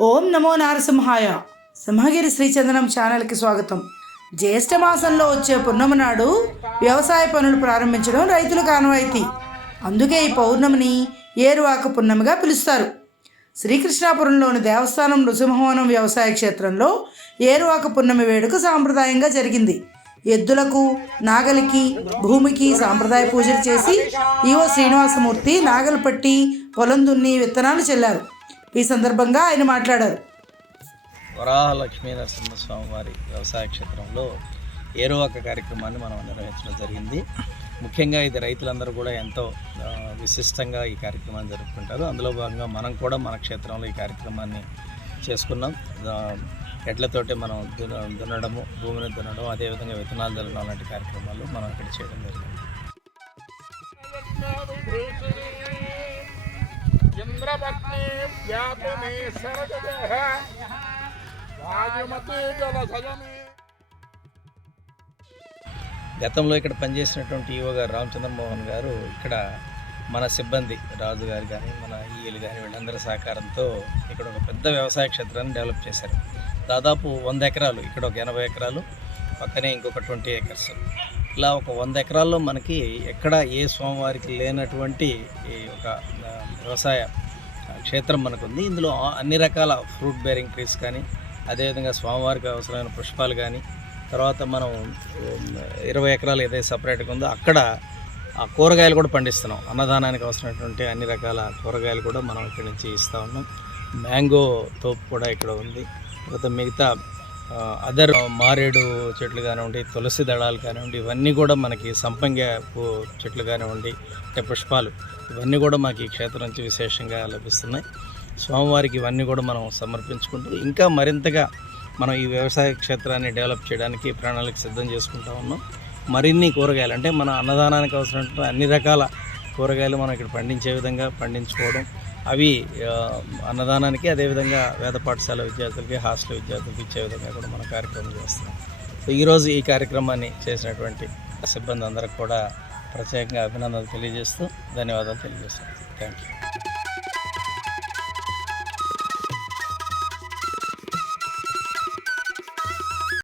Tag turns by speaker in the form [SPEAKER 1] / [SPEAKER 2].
[SPEAKER 1] ఓం నమో నారసింహాయ. సింహగిరి శ్రీచందనం ఛానల్కి స్వాగతం. జ్యేష్ఠ మాసంలో వచ్చే పౌర్ణమి నాడు వ్యవసాయ పనులు ప్రారంభించడం రైతులకు ఆనవాయితీ. అందుకే ఈ పౌర్ణమిని ఏరువాక పున్నమిగా పిలుస్తారు. శ్రీకృష్ణాపురంలోని దేవస్థానం నృసింహవనం వ్యవసాయ క్షేత్రంలో ఏరువాక పున్నమి వేడుక సాంప్రదాయంగా జరిగింది. ఎద్దులకు నాగలికి భూమికి సాంప్రదాయ పూజలు చేసి ఈవో శ్రీనివాసమూర్తి నాగలు పట్టి పొలం దున్ని విత్తనాలు చెల్లారు. ఈ సందర్భంగా ఆయన మాట్లాడారు.
[SPEAKER 2] వరాహ లక్ష్మీ నరసింహస్వామి వారి వ్యవసాయ క్షేత్రంలో ఏరువాక కార్యక్రమాన్ని మనం నిర్వహించడం జరిగింది. ముఖ్యంగా ఇది రైతులందరూ కూడా ఎంతో విశిష్టంగా ఈ కార్యక్రమాన్ని జరుపుకుంటారు. అందులో భాగంగా మనం కూడా మన క్షేత్రంలో ఈ కార్యక్రమాన్ని చేసుకున్నాం. ఎడ్లతోటి మనం దున్నడము భూమిని దున్నడం అదేవిధంగా విత్తనాలు దున్నడం లాంటి కార్యక్రమాలు మనం ఇక్కడ చేయడం జరిగింది.
[SPEAKER 3] శరదేహ
[SPEAKER 2] గతంలో ఇక్కడ పనిచేసినటువంటి ఈవో గారు రామచంద్రమోహన్ గారు ఇక్కడ మన సిబ్బంది రాజు గారు కానీ మన ఈఎల్ కానీ వీళ్ళందరి సహకారంతో ఇక్కడ ఒక పెద్ద వ్యవసాయ క్షేత్రాన్ని డెవలప్ చేశారు. దాదాపు వంద ఎకరాలు ఇక్కడ ఒక ఎనభై ఎకరాలు పక్కనే ఇంకొక ట్వంటీ ఏకర్స్ ఇలా ఒక వంద ఎకరాల్లో మనకి ఎక్కడ ఏ స్వామివారికి లేనటువంటి ఈ ఒక వ్యవసాయ క్షేత్రం మనకు ఉంది ఇందులో అన్ని రకాల ఫ్రూట్ బేరింగ్ ట్రీస్ కానీ అదేవిధంగా స్వామివారికి అవసరమైన పుష్పాలు కానీ తర్వాత మనం ఇరవై ఎకరాలు ఏదైతే సపరేట్గా ఉందో అక్కడ ఆ కూరగాయలు కూడా పండిస్తున్నాం. అన్నదానానికి అవసరమైనటువంటి అన్ని రకాల కూరగాయలు కూడా మనం ఇక్కడ నుంచి ఇస్తూ ఉన్నాం. మ్యాంగో తోపు కూడా ఇక్కడ ఉంది. తర్వాత మిగతా అదర్ మారేడు చెట్లు కానివ్వండి తులసి దళాలు కానివ్వండి ఇవన్నీ కూడా మనకి సంపంగి పూ చెట్లు కానివ్వండి అంటే పుష్పాలు. ఇవన్నీ కూడా మాకు ఈ క్షేత్రం నుంచి విశేషంగా లభిస్తున్నాయి. స్వామివారికి ఇవన్నీ కూడా మనం సమర్పించుకుంటూ ఇంకా మరింతగా మనం ఈ వ్యవసాయ క్షేత్రాన్ని డెవలప్ చేయడానికి ప్రణాళిక సిద్ధం చేసుకుంటా ఉన్నాం. మరిన్ని కూరగాయలు అంటే మన అన్నదానానికి అవసరమైన అన్ని రకాల కూరగాయలు మనం ఇక్కడ పండించే విధంగా పండించుకోవడం. అవి అన్నదానానికి అదేవిధంగా వేద పాఠశాల విద్యార్థులకి హాస్టల్ విద్యార్థులకి ఇచ్చే విధంగా కూడా మనం కార్యక్రమం చేస్తున్నాం. సో ఈరోజు ఈ కార్యక్రమాన్ని చేసినటువంటి సిబ్బంది అందరికి కూడా ప్రత్యేకంగా అభినందనలు తెలియజేస్తూ ధన్యవాదాలు తెలియజేస్తాను థ్యాంక్ యూ